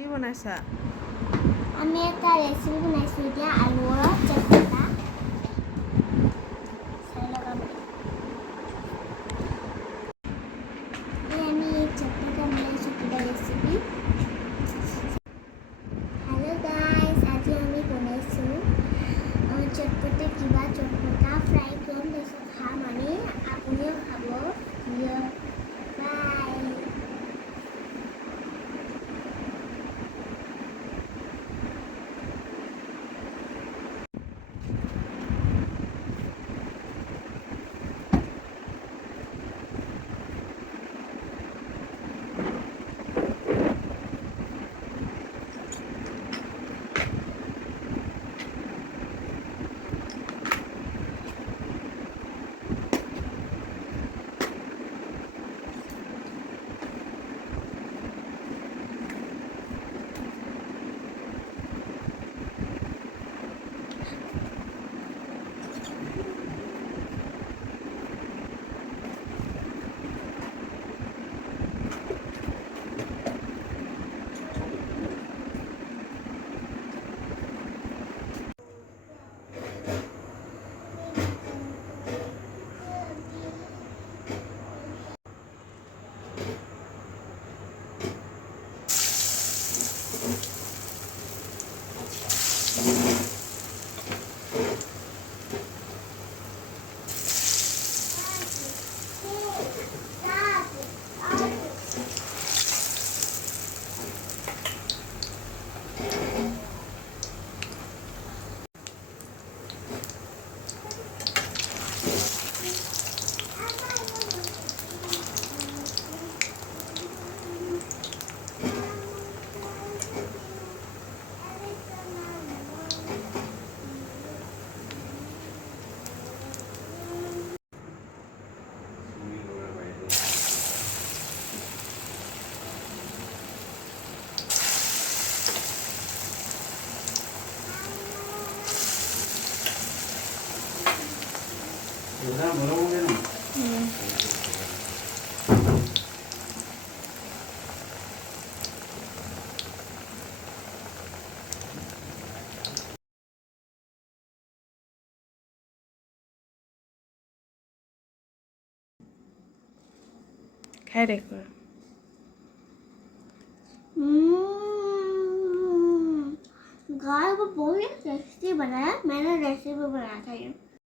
কি বনাইছা? আমি এটা ৰেচিপি বনাইছোঁ এতিয়া আলুৰ চটপটা চাই লগাম আমি চটপটা বনাইছোঁ কিবা ৰেচিপি হেল্ল' গাইজ আজি আমি বনাইছোঁ চটপটা কিবা চটপটা ফ্ৰাই কৰিম তাৰপিছত খাম আমি আপুনিও খাব বাই খাই দেখ गाय को बहुत टेस्टी बनाया मैंने रेसिपी बनाया था ये